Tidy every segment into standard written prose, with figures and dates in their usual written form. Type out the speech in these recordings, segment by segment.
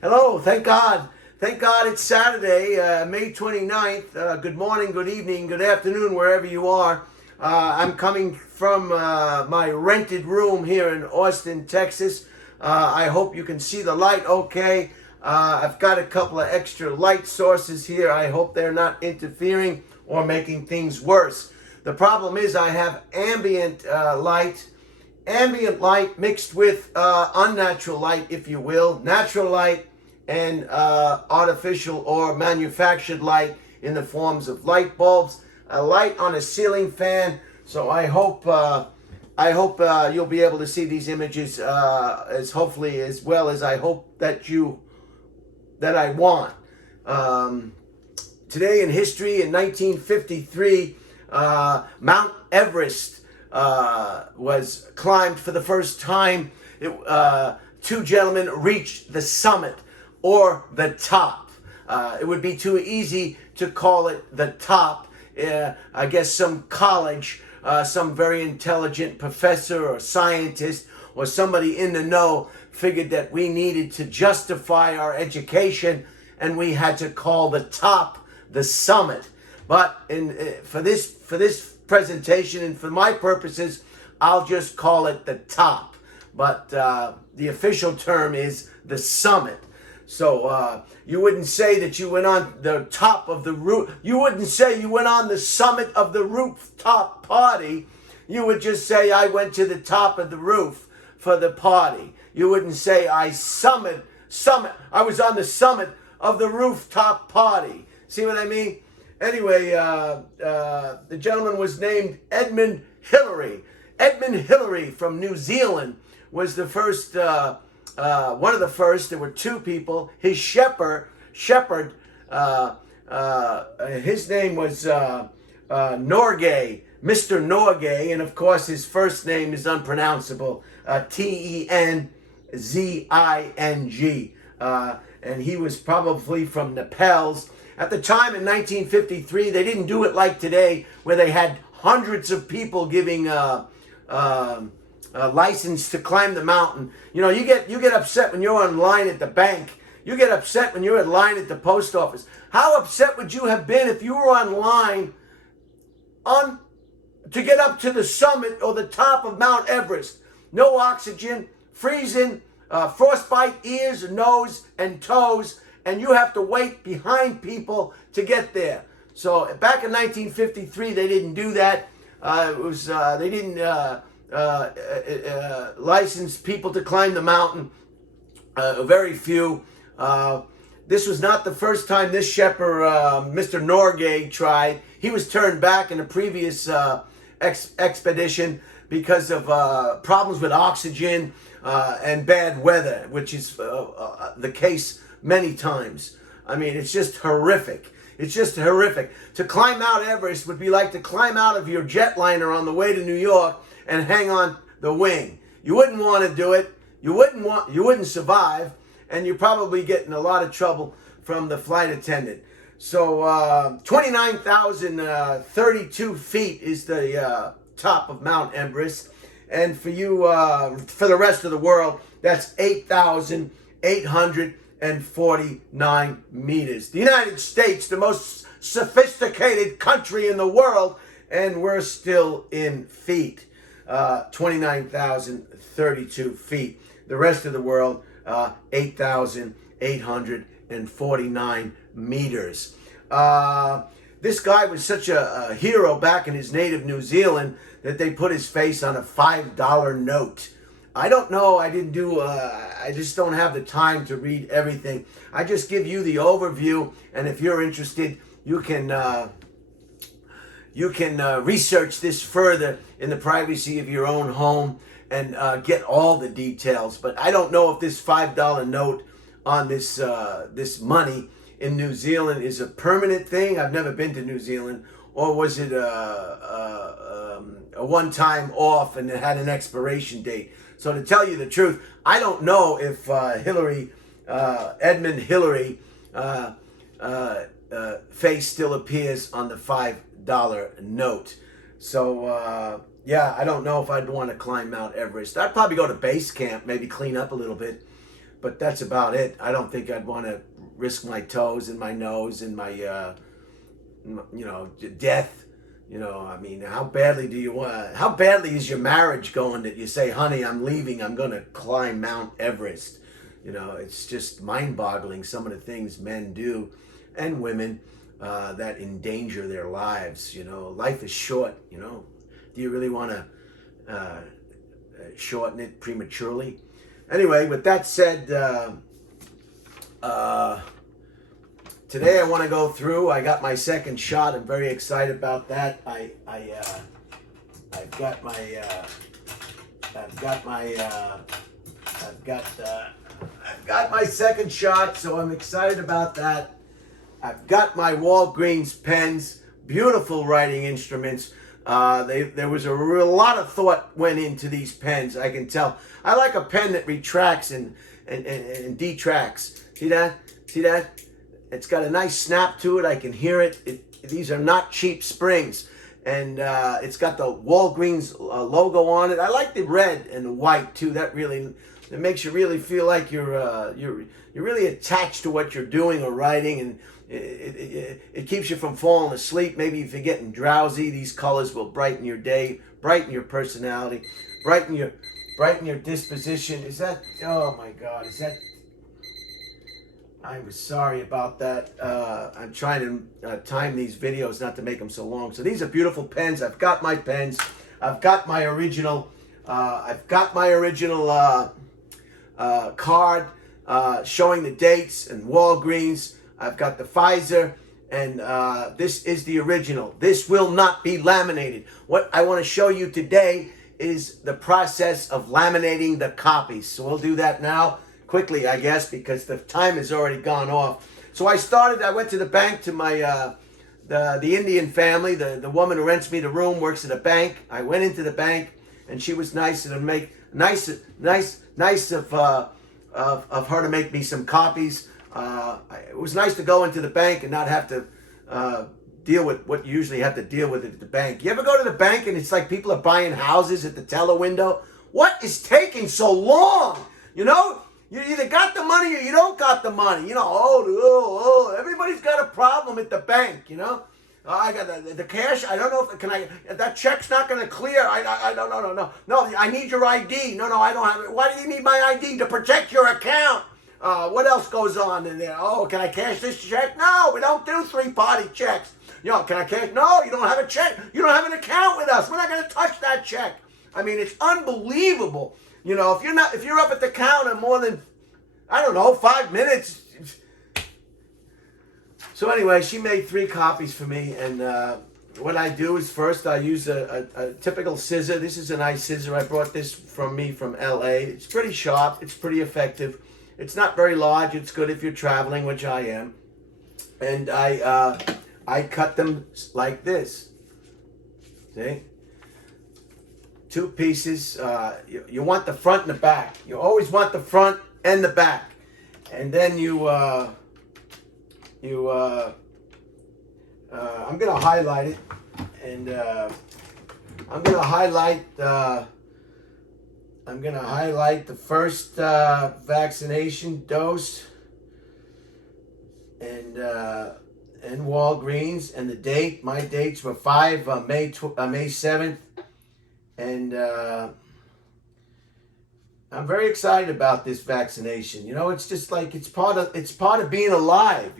Hello, thank God. Thank God it's Saturday, May 29th. Good morning, good evening, good afternoon, wherever you are. I'm coming from my rented room here in Austin, Texas. I hope you can see the light okay. I've got a couple of extra light sources here. I hope they're not interfering or making things worse. The problem is I have ambient light mixed with unnatural light, if you will, natural light and artificial or manufactured light in the forms of light bulbs, a light on a ceiling fan. So I hope you'll be able to see these images as hopefully as well as I hope that I want. Today in history, in 1953, Mount Everest was climbed for the first time. Two gentlemen reached the summit, or the top. It would be too easy to call it the top. I guess some college, some very intelligent professor or scientist or somebody in the know figured that we needed to justify our education and we had to call the top the summit. But for this presentation and for my purposes, I'll just call it the top. But the official term is the summit. So you wouldn't say that you went on the top of the roof. You wouldn't say you went on the summit of the rooftop party. You would just say I went to the top of the roof for the party. You wouldn't say I was on the summit of the rooftop party. See what I mean? Anyway, the gentleman was named Edmund Hillary. Edmund Hillary from New Zealand was the first, one of the first. There were two people. His shepherd, his name was Norgay, Mr. Norgay, and of course his first name is unpronounceable, Tenzing. And he was probably from Nepal's. At the time in 1953, they didn't do it like today, where they had hundreds of people giving license to climb the mountain. You know, you get upset when you're on line at the bank. You get upset when you're in line at the post office. How upset would you have been if you were on line to get up to the summit or the top of Mount Everest? No oxygen, freezing, frostbite ears, nose, and toes, and you have to wait behind people to get there. So back in 1953, they didn't do that. They didn't license people to climb the mountain. Very few. This was not the first time this shepherd, Mr. Norgay, tried. He was turned back in a previous expedition because of problems with oxygen and bad weather, which is the case many times. I mean, it's just horrific. It's just horrific. To climb Mount Everest would be like to climb out of your jetliner on the way to New York and hang on the wing. You wouldn't want to do it. You wouldn't survive, and you're probably getting a lot of trouble from the flight attendant. So 29,032 feet is the top of Mount Everest. And for you, for the rest of the world, that's 8,849 meters. The United States, the most sophisticated country in the world, and we're still in feet. 29,032 feet. The rest of the world, 8,849 meters. This guy was such a hero back in his native New Zealand that they put his face on a $5 note. I don't know. I just don't have the time to read everything. I just give you the overview, and if you're interested, you can research this further in the privacy of your own home and get all the details. But I don't know if this $5 note on this money in New Zealand is a permanent thing. I've never been to New Zealand. Or was it a one-time off and it had an expiration date? So to tell you the truth, I don't know if Edmund Hillary face still appears on the $5 note. So yeah, I don't know if I'd want to climb Mount Everest. I'd probably go to base camp, maybe clean up a little bit. but that's about it. I don't think I'd want to risk my toes and my nose and my, death. I mean, how badly do you want? How badly is your marriage going that you say, "Honey, I'm leaving. I'm going to climb Mount Everest"? It's just mind-boggling some of the things men do, and women, that endanger their lives. Life is short. Do you really want to shorten it prematurely? Anyway, with that said, today I want to go through. I got my second shot. I'm very excited about that. I've got my second shot, so I'm excited about that. I've got my Walgreens pens, beautiful writing instruments. There was a lot of thought went into these pens. I can tell. I like a pen that retracts and detracts. See that? See that? It's got a nice snap to it. I can hear it. These are not cheap springs, and it's got the Walgreens logo on it. I like the red and the white too. It makes you really feel like you're really attached to what you're doing or writing, and it keeps you from falling asleep. Maybe if you're getting drowsy, these colors will brighten your day, brighten your personality, brighten your disposition. Is that? Oh my God! Is that? I was sorry about that. I'm trying to time these videos not to make them so long. So these are beautiful pens. I've got my pens. I've got my original. Card showing the dates and Walgreens. I've got the Pfizer, and this is the original. This will not be laminated. What I want to show you today is the process of laminating the copies. So we'll do that now, quickly, I guess, because the time has already gone off. So I went to the bank to my the Indian family. The woman who rents me the room works at a bank. I went into the bank, and she was nice to make nice of her to make me some copies. It was nice to go into the bank and not have to deal with what you usually have to deal with at the bank. You ever go to the bank and it's like people are buying houses at the teller window? What is taking so long? You either got the money or you don't got the money. Everybody's got a problem at the bank. I got the cash. I don't know if that check's not going to clear. I don't know. No, I need your ID. No, I don't have it. Why do you need my ID? To protect your account. What else goes on in there? Oh, can I cash this check? No, we don't do three-party checks. Can I cash? No, you don't have a check. You don't have an account with us. We're not going to touch that check. I mean, it's unbelievable. If you're up at the counter more than, 5 minutes. So anyway, she made 3 copies for me, and what I do is first I use a typical scissor. This is a nice scissor. I brought this from LA. It's pretty sharp. It's pretty effective. It's not very large. It's good if you're traveling, which I am. And I cut them like this. See? 2 pieces. You want the front and the back. You always want the front and the back. And then I'm going to highlight it, and I'm going to highlight the first vaccination dose, and Walgreens, and the date. My dates were May 7th, and I'm very excited about this vaccination. It's just like it's part of being alive.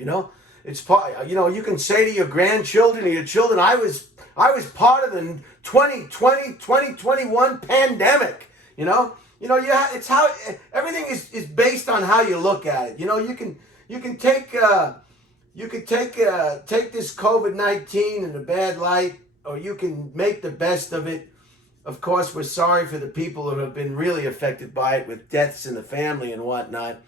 It's part. You can say to your grandchildren or your children, I was part of the 2021 pandemic. It's how everything is based on how you look at it. You can take this COVID-19 in a bad light, or you can make the best of it. Of course, we're sorry for the people who have been really affected by it, with deaths in the family and whatnot,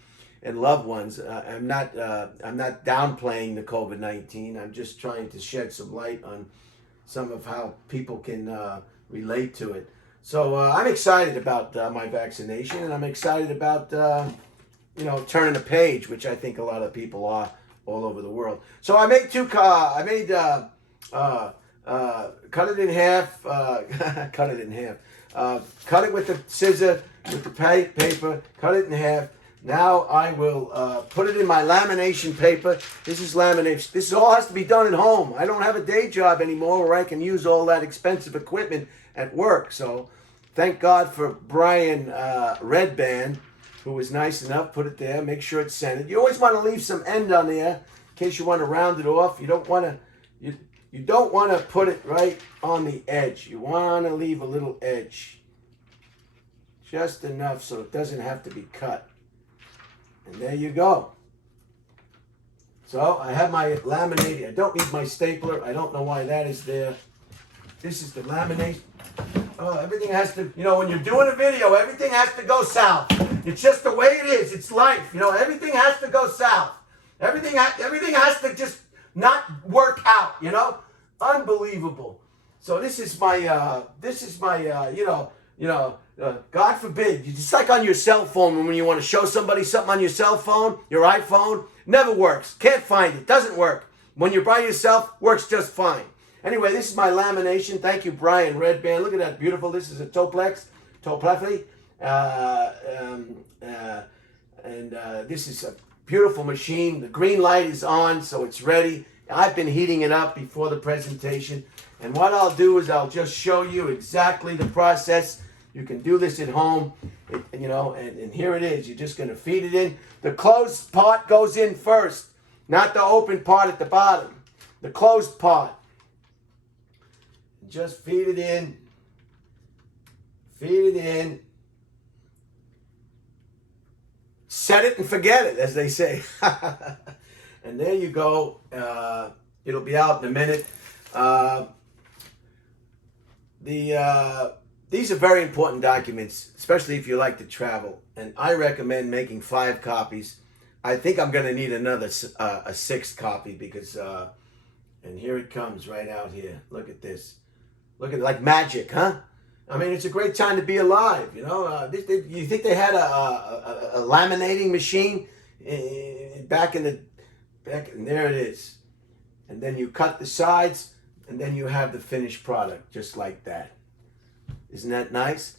and loved ones. I'm not downplaying the COVID-19. I'm just trying to shed some light on some of how people can relate to it. So I'm excited about my vaccination, and I'm excited about turning a page, which I think a lot of people are all over the world. So I made cut it in half. Cut it with the scissor, with the paper. Cut it in half. Now I will put it in my lamination paper. This is lamination. This all has to be done at home. I don't have a day job anymore where I can use all that expensive equipment at work. So thank God for Brian Redband, who was nice enough. Put it there. Make sure it's centered. You always want to leave some end on there in case you want to round it off. You don't want to you don't want to put it right on the edge. You want to leave a little edge. Just enough so it doesn't have to be cut. And there you go. So I have my laminating. I don't need my stapler. I don't know why that is there. This is the lamination. Oh, everything has to, when you're doing a video, everything has to go south. It's just the way it is. It's life. Everything has to go south. Everything has to just not work out, Unbelievable. So this is my, God forbid, just like on your cell phone, when you want to show somebody something on your cell phone, your iPhone, never works. Can't find it. Doesn't work. When you're by yourself, works just fine. Anyway, this is my lamination. Thank you, Brian Redband. Look at that, beautiful. This is a Toplex. This is a beautiful machine. The green light is on, so it's ready. I've been heating it up before the presentation. And what I'll do is I'll just show you exactly the process. You can do this at home, and here it is. You're just going to feed it in. The closed part goes in first, not the open part at the bottom. The closed part. Just feed it in. Feed it in. Set it and forget it, as they say. And there you go. It'll be out in a minute. These are very important documents, especially if you like to travel. And I recommend making 5 copies. I think I'm going to need another a 6th copy because, and here it comes right out here. Look at this. Look at it, like magic, huh? I mean, it's a great time to be alive, You think they had a laminating machine back, and there it is. And then you cut the sides, and then you have the finished product, just like that. Isn't that nice?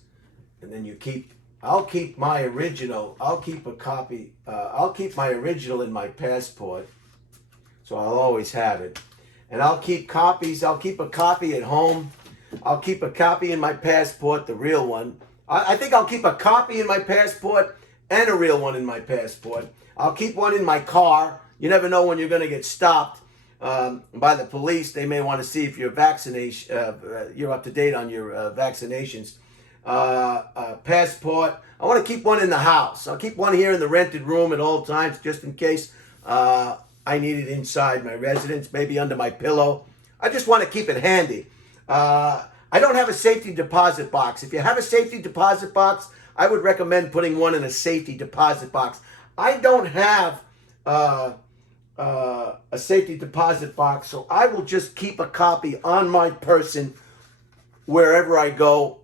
And then I'll keep my original. I'll keep a copy. I'll keep my original in my passport, so I'll always have it. And I'll keep copies. I'll keep a copy at home. I'll keep a copy in my passport, the real one. I think I'll keep a copy in my passport and a real one in my passport. I'll keep one in my car. You never know when you're going to get stopped by the police. They may want to see if you're you're up to date on your vaccinations. Passport. I want to keep one in the house. I'll keep one here in the rented room at all times, just in case I need it inside my residence, maybe under my pillow. I just want to keep it handy. I don't have a safety deposit box. If you have a safety deposit box, I would recommend putting one in a safety deposit box. I don't have a safety deposit box, so I will just keep a copy on my person wherever I go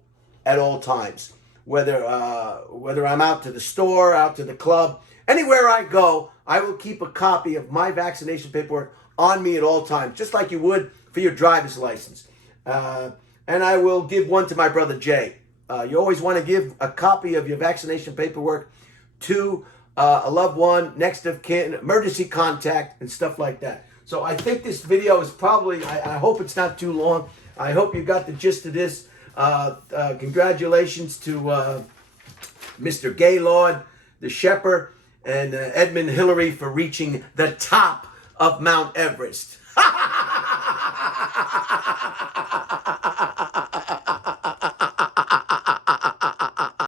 at all times. Whether I'm out to the store, out to the club, anywhere I go, I will keep a copy of my vaccination paperwork on me at all times, just like you would for your driver's license. And I will give one to my brother Jay. You always want to give a copy of your vaccination paperwork to a loved one, next of kin, emergency contact, and stuff like that. So I think this video is probably, I hope it's not too long. I hope you got the gist of this. Congratulations to Mr. Gaylord, the Shepherd, and Edmund Hillary for reaching the top of Mount Everest.